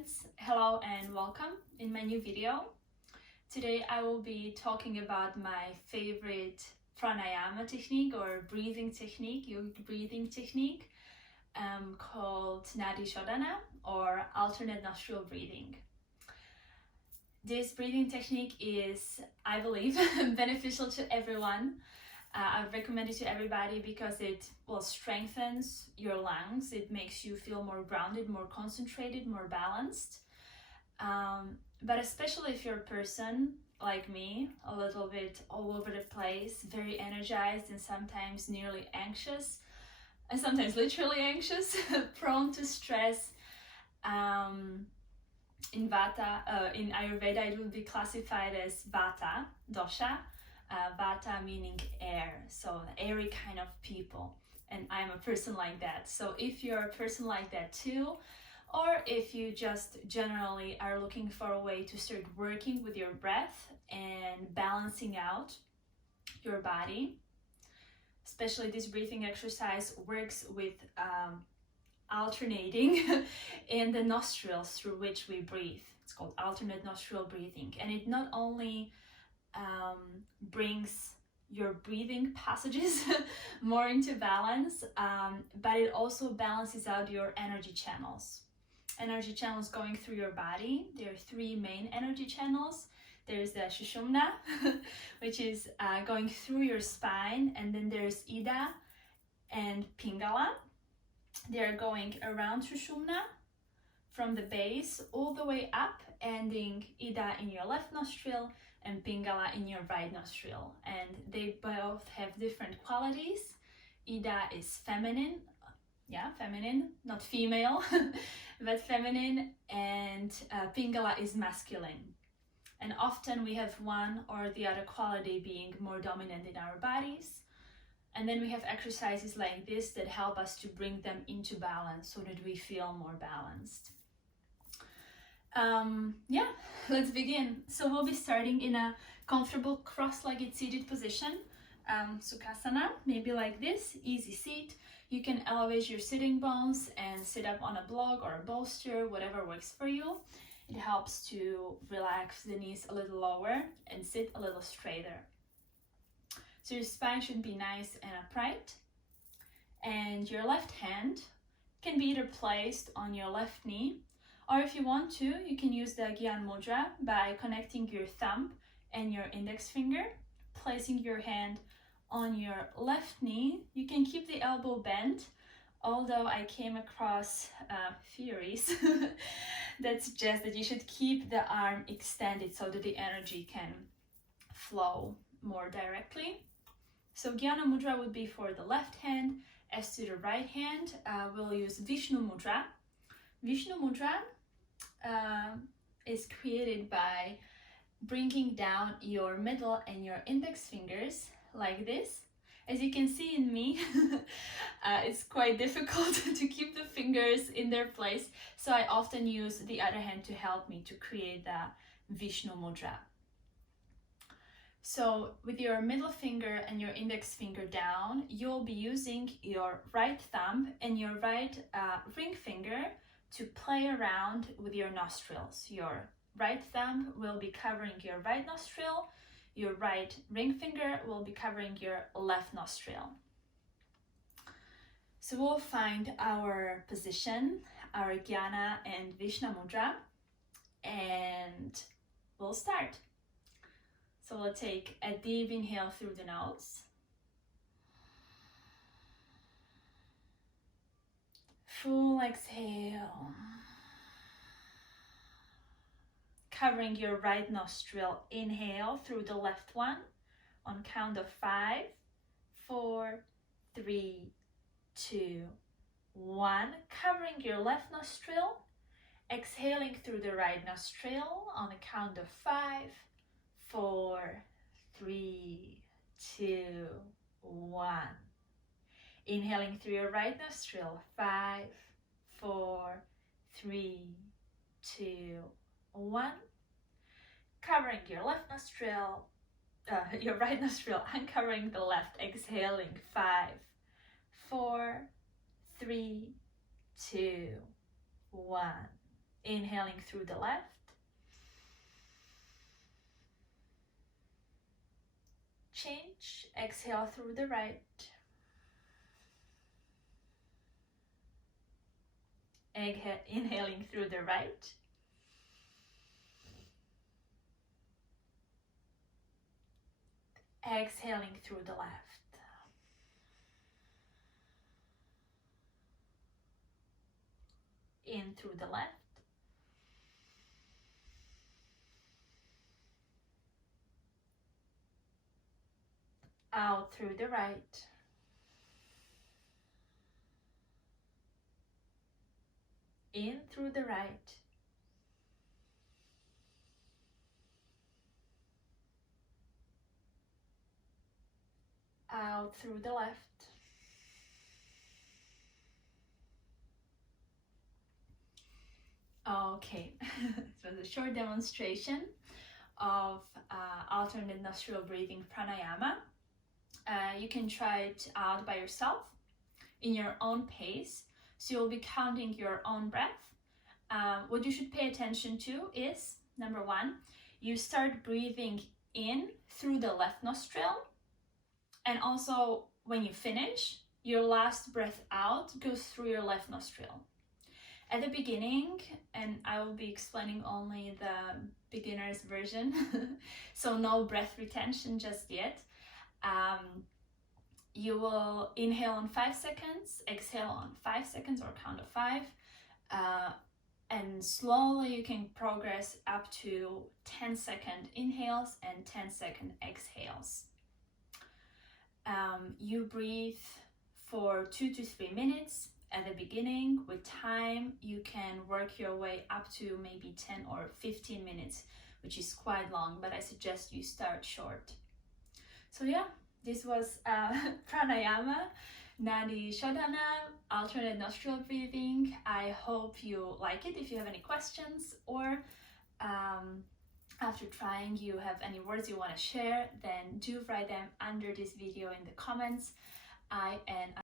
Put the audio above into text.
friends, hello and welcome in my new video. Today I will be talking about my favorite pranayama technique or breathing technique, yogic breathing technique called Nāḍī Śodhana or alternate nostril breathing. This breathing technique is, I believe, beneficial to everyone. I recommend it to everybody because it strengthens your lungs. It makes you feel more grounded, more concentrated, more balanced. But especially if you're a person like me, a little bit all over the place, very energized and sometimes nearly anxious, and sometimes literally anxious, prone to stress. In Vata, in Ayurveda, it would be classified as Vata dosha. Vata meaning air, so airy kind of people, and I'm a person like that. So if you're a person like that too, or if you just generally are looking for a way to start working with your breath and balancing out your body, especially this breathing exercise works with alternating in the nostrils through which we breathe. It's called alternate nostril breathing, and it not only brings your breathing passages more into balance, but it also balances out your energy channels. Energy channels going through your body. There are three main energy channels. There's the Sushumna, which is going through your spine, and then there's Ida and Pingala. They're going around Sushumna from the base all the way up, ending Ida in your left nostril and Pingala in your right nostril, and they both have different qualities. Ida is feminine, not female, but feminine, and Pingala is masculine. And often we have one or the other quality being more dominant in our bodies. And then we have exercises like this that help us to bring them into balance so that we feel more balanced. Let's begin. So we'll be starting in a comfortable cross-legged seated position, Sukhasana, maybe like this, easy seat. You can elevate your sitting bones and sit up on a block or a bolster, whatever works for you. It helps to relax the knees a little lower and sit a little straighter. So your spine should be nice and upright, and your left hand can be either placed on your left knee, or if you want to, you can use the Gyan Mudra by connecting your thumb and your index finger, placing your hand on your left knee. You can keep the elbow bent, although I came across theories that suggest that you should keep the arm extended so that the energy can flow more directly. So Gyana Mudra would be for the left hand. As to the right hand, we'll use Vishnu Mudra. Vishnu Mudra is created by bringing down your middle and your index fingers like this. As you can see in me, it's quite difficult to keep the fingers in their place, so I often use the other hand to help me to create the Vishnu Mudra. So with your middle finger and your index finger down, you'll be using your right thumb and your right ring finger to play around with your nostrils. Your right thumb will be covering your right nostril, your right ring finger will be covering your left nostril. So we'll find our position, our Gyana and Vishnu Mudra, and we'll start. So we'll take a deep inhale through the nose. Full exhale. Covering your right nostril, inhale through the left one on count of 5, 4, 3, 2, 1. Covering your left nostril, exhaling through the right nostril on a count of 5, 4, 3, 2, 1. Inhaling through your right nostril, 5, 4, 3, 2, 1. Covering your left nostril, your right nostril, uncovering the left, exhaling, 5, 4, 3, 2, 1. Inhaling through the left. Change. Exhale through the right. Inhaling through the right. Exhaling through the left. In through the left. Out through the right. In through the right. Out through the left. Okay, it was a short demonstration of alternate nostril breathing pranayama. You can try it out by yourself in your own pace. So you'll be counting your own breath. What you should pay attention to is, number one, you start breathing in through the left nostril. And also when you finish, your last breath out goes through your left nostril. At the beginning, and I will be explaining only the beginner's version, so no breath retention just yet. You will inhale on 5 seconds, exhale on 5 seconds or count of 5, and slowly you can progress up to 10-second inhales and 10-second exhales. You breathe for 2 to 3 minutes at the beginning. With time, you can work your way up to maybe 10 or 15 minutes, which is quite long, but I suggest you start short. So yeah, this was pranayama, Nāḍī Śodhana, alternate nostril breathing. I hope you like it. If you have any questions, or after trying you have any words you want to share, then do write them under this video in the comments.